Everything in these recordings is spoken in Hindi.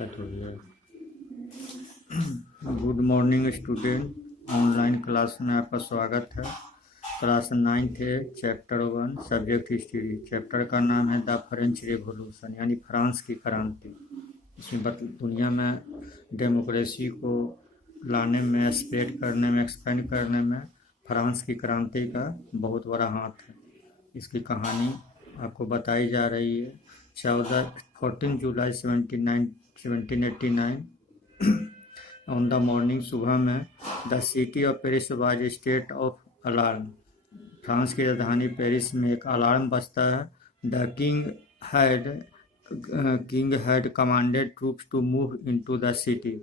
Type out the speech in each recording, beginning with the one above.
स्टार्ट हो गया। Good morning student, online class में आपका स्वागत है। क्लास 9th है, चैप्टर 1, सब्जेक्ट हिस्ट्री। चैप्टर का नाम है द फ्रेंच रेवोल्यूशन, यानी फ्रांस की क्रांति। इसमें दुनिया में डेमोक्रेसी को लाने में, स्प्रेड करने में, एक्सपेंड करने में फ्रांस की क्रांति का बहुत बड़ा हाथ है। इसकी कहानी आपको बताई जा रही है। 14 जुलाई 1789 ऑन द मॉर्निंग, सुबह में, the city of Paris was state of alarm. France की राजधानी पेरिस में एक अलार्म बजता है। The king had commanded troops to move into the city.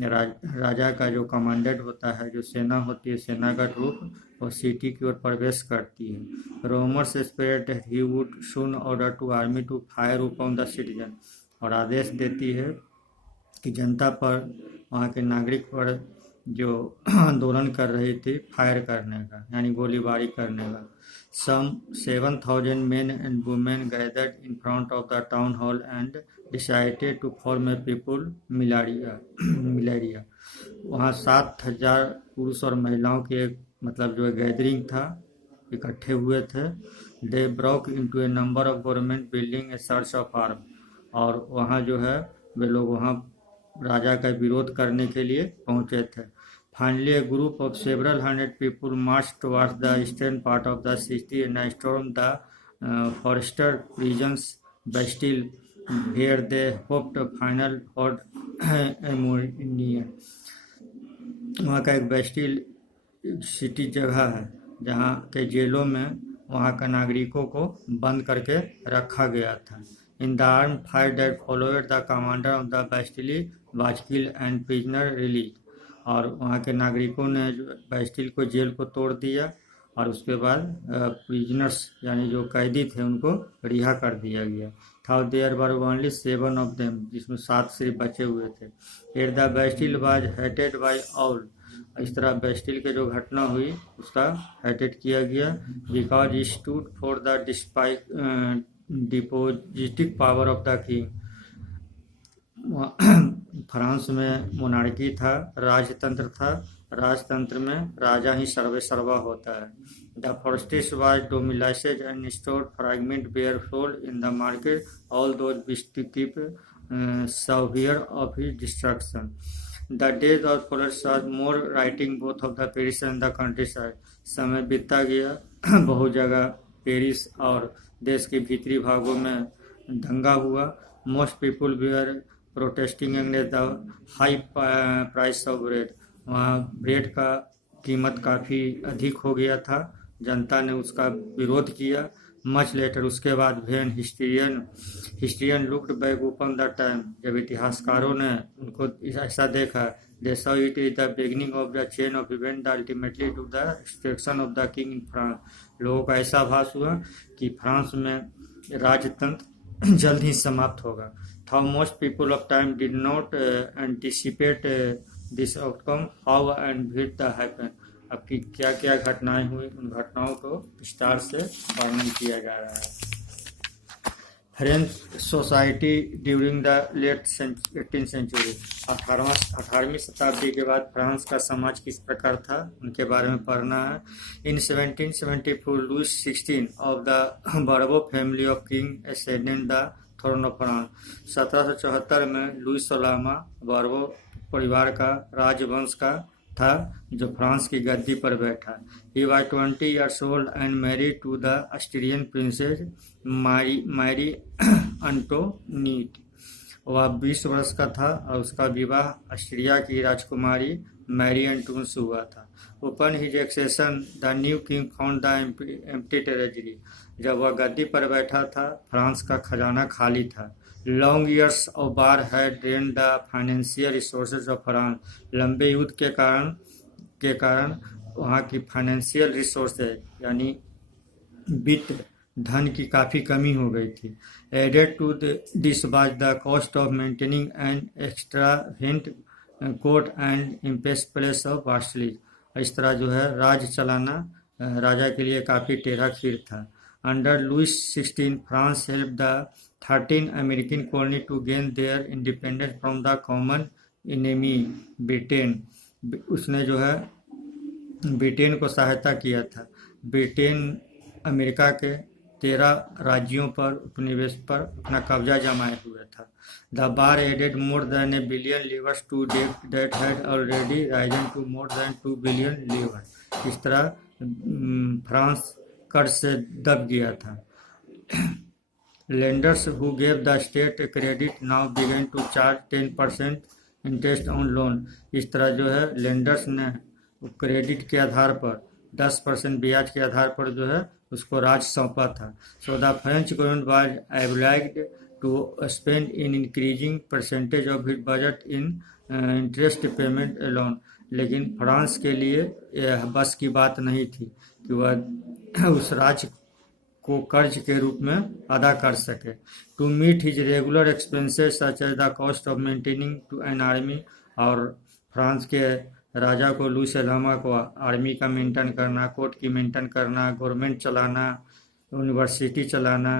राजा का जो कमांडेड होता है, जो सेना होती है, सेना का ट्रूप और सिटी की ओर प्रवेश करती है। Rumours spread he would soon order to army to fire upon the citizen, और आदेश देती है कि जनता पर, वहाँ के नागरिक पर जो आंदोलन कर रही थी, फायर करने का, यानी गोलीबारी करने का। Some 7,000 men and women gathered in front of the town hall and decided to form a people militia। वहाँ 7,000 पुरुष और महिलाओं के मतलब जो गैदरिंग था, इकट्ठे हुए थे। They broke into a number of government building a search of arms, और वहाँ जो है वे लोग वहाँ राजा का विरोध करने के लिए पहुँचे थे। Finally, a group of several hundred people marched towards the eastern part of the city and stormed the forested regions Bastille, where they hoped to final hold ammunition। वहाँ का एक बेस्टिल सिटी जगह है जहाँ के जेलों में वहाँ का नागरिकों को बंद करके रखा गया था। In the armed fight that followed, the commander of the Bastille was killed and prisoner released। और वहाँ के नागरिकों ने बैस्टिल को, जेल को तोड़ दिया, और उसके बाद प्रिजनर्स यानी जो कैदी थे उनको रिहा कर दिया गया था। There were only 7 of them, जिसमें 7 सिर्फ बचे हुए थे। At the Bastille was hated by all. इस तरह बैस्टिल के जो घटना हुई उसका हेटेड किया गया। Because it stood for the despotic power of the king. France में मोनार्की था, राजतंत्र था। राजतंत्र में राजा ही सर्वेसर्वा होता है। The forests was demolished and stored fragment were sold in the market, all those wish to keep souvenir of his destruction. The days of forest was more rioting both of the Paris and the countryside. समय बीतता गया, बहुत जगह पेरिस और देश के भीतरी भागों में दंगा हुआ। Most people were protesting against the high price of bread. वहाँ ब्रेड का कीमत काफ़ी अधिक हो गया था, जनता ने उसका विरोध किया। मच लेटर, उसके बाद when historian looked back upon the time, जब इतिहासकारों ने उनको ऐसा देखा, they saw it is the beginning of the chain of event the ultimately to the destruction of the king in France. लोगों का ऐसा आभास हुआ कि फ्रांस में राजतंत्र जल्द ही समाप्त होगा। How most people of time did not anticipate this outcome, how and when that happened। अब की क्या क्या घटनाएं हुई, उन घटनाओं को विस्तार से वर्णन किया जा रहा है। French society during the late 18th century. 18वीं शताब्दी के बाद फ्रांस का समाज किस प्रकार था, उनके बारे में पढ़ना है। In 1774 Louis 16 of the Bourbon family of king ascended the throne of France. 1774 में लुइस 16वां बर्बो परिवार का, राजवंश का था, जो फ्रांस की गद्दी पर बैठा। He was 20 years old and married to the Asturian princess Marie Antoinette. वह 20 वर्ष का था और उसका विवाह ऑस्ट्रिया की राजकुमारी मैरी एंटोन से हुआ था। Upon his accession, the new king found the empty treasury. जब वह गद्दी पर बैठा था, फ्रांस का खजाना खाली था। Long years of war had drained the financial resources of France. लंबे युद्ध के कारण वहाँ की फाइनेंशियल रिसोर्सेज यानी वित्त धन की काफ़ी कमी हो गई थी। Added to this was the cost of maintaining an extravagant court and immense palace of Bastille. इस तरह जो है राज चलाना राजा के लिए काफ़ी टेढ़ा खीर था। Under Louis XVI, France helped the 13 American colony to gain their independence from the common enemy Britain. उसने जो है ब्रिटेन को सहायता किया था। ब्रिटेन अमेरिका के 13 राज्यों पर उपनिवेश पर अपना कब्जा जमाए हुए था। The war added more than $1 billion livers to date that had already risen to more than $2 billion livers। इस तरह फ्रांस कर्ज से दब गया था। Lenders who gave the state credit now began to charge 10% interest on loan. इस तरह जो है लेंडर्स ने क्रेडिट के आधार पर 10% ब्याज के आधार पर जो है उसको राज सौंपा था। So the French government was obliged to spend in increasing percentage of it budget in interest payment loan. लेकिन फ्रांस के लिए यह बस की बात नहीं थी कि वह उस राज्य को कर्ज के रूप में अदा कर सके। To meet his regular expenses such as the cost of maintaining to an army. और फ्रांस के राजा को लुई सैलामा को आर्मी का मेंटेन करना, कोर्ट की मेंटेन करना, गवर्नमेंट चलाना, यूनिवर्सिटी चलाना,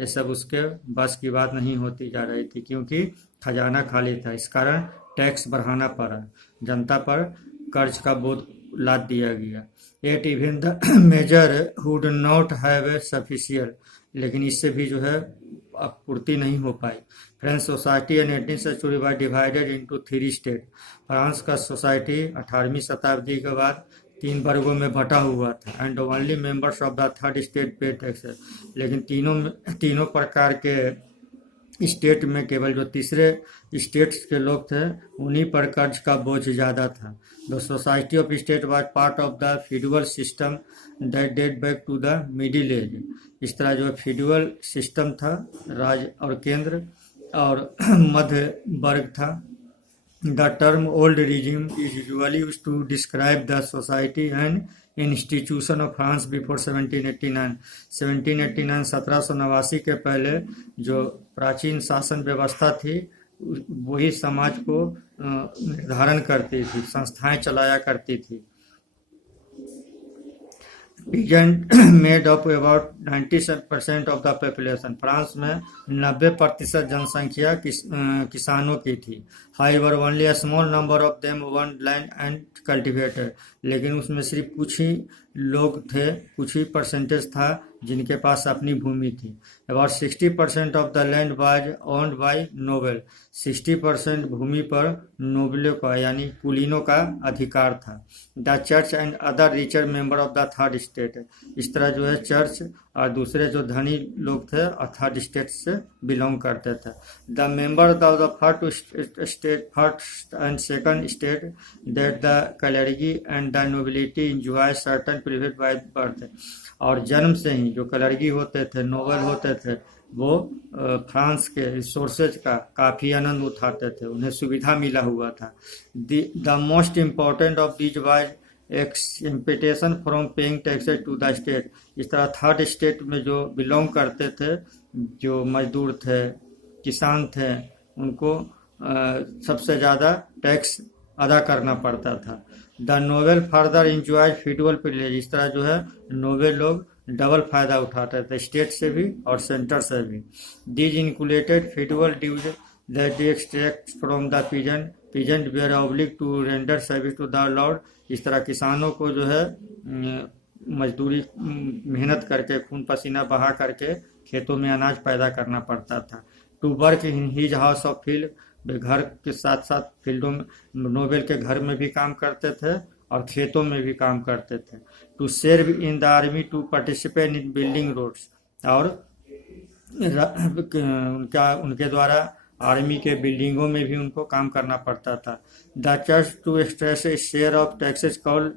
ये सब उसके बस की बात नहीं होती जा रही थी क्योंकि खजाना खाली था। इस कारण टैक्स बढ़ाना पड़ा, जनता पर कर्ज का बोझ लाद दिया गया। At even the major would not have a sufficient. लेकिन इससे भी जो है पूर्ति नहीं हो पाई। French society in 18th century was divided into 3 state. France का सोसाइटी 18वीं शताब्दी के बाद 3 वर्गों में बटा हुआ था। And only members of the third state pay taxes. लेकिन तीनों प्रकार के स्टेट में केवल जो तीसरे स्टेट्स के लोग थे उन्हीं पर कर्ज का बोझ ज़्यादा था। The society of state was part of the feudal system that date back to the middle age. इस तरह जो फ्यूडल सिस्टम था, राज्य और केंद्र और मध्य वर्ग था। The term old regime is usually used to describe the society and institution of France before 1789। 1789 के पहले जो प्राचीन शासन व्यवस्था थी वही समाज को निर्धारण करती थी, संस्थाएं चलाया करती थी। Peasant made up about 90% of the population. France में 90% जनसंख्या किसानों की थी। However only a small number of them owned land and cultivated. लेकिन उसमें सिर्फ कुछ ही लोग थे, कुछ ही परसेंटेज था जिनके पास अपनी भूमि थी। About 60% of the land was owned by noble. 60% भूमि पर नोबलों का यानी कुलीनों का अधिकार था। The church and other richer member of the third state. इस तरह जो है चर्च और दूसरे जो धनी लोग थे और थर्ड स्टेट से बिलोंग करते थे। The member of the first and second state that the clergy and the nobility enjoy certain privilege by birth. और जन्म से ही जो क्लर्जी होते थे, नोबल होते थे, वो फ्रांस के रिसोर्सेज का काफ़ी आनंद उठाते थे, उन्हें सुविधा मिला हुआ था। The most important of these was exemption from paying taxes to the state. इस तरह थर्ड स्टेट में जो बिलोंग करते थे, जो मजदूर थे, किसान थे, उनको सबसे ज़्यादा टैक्स अदा करना पड़ता था। The noble further enjoy feudal privilege. इस तरह जो है नोबल लोग डबल फायदा उठाते थे, स्टेट से भी और सेंटर से भी। These included feudal dues that extract from the peasant were oblige to render service to the lord. इस तरह किसानों को जो है मजदूरी मेहनत करके, खून पसीना बहा करके खेतों में अनाज पैदा करना पड़ता था। To work in his house of field. वे घर के साथ साथ फील्डों में, नोबेल के घर में भी काम करते थे और खेतों में भी काम करते थे। To serve in the army, to participate in building roads. और उनके द्वारा आर्मी के बिल्डिंगों में भी उनको काम करना पड़ता था। The church to extract a share of taxes called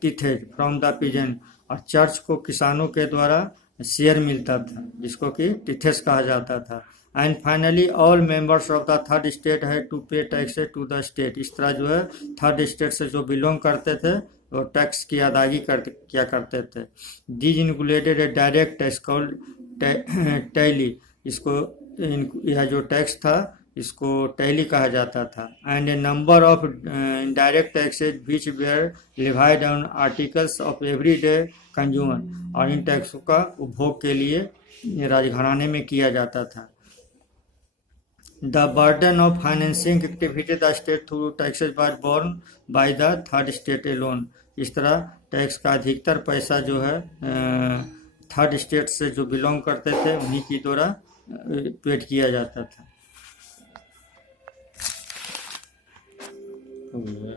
tithes from the peasant. और चर्च को किसानों के द्वारा शेयर मिलता था जिसको कि टिथेस कहा जाता था। And finally all members of the third state है टू पे टैक्सेस टू द स्टेट। इस तरह जो है थर्ड स्टेट से जो बिलोंग करते थे वो टैक्स की अदायगी किया करते थे। These included A direct tax called tally. इसको यह जो टैक्स था इसको टैली कहा जाता था। And a number of direct taxes which were levied on articles of every day consumer. और इन टैक्सों का उपभोग के लिए राजघराने में किया जाता था। The burden of financing activity the state through taxes was borne by the third state alone. इस तरह टैक्स का अधिकतर पैसा जो है थर्ड स्टेट से जो बिलोंग करते थे उन्हीं की द्वारा पेड किया जाता था। हो गया।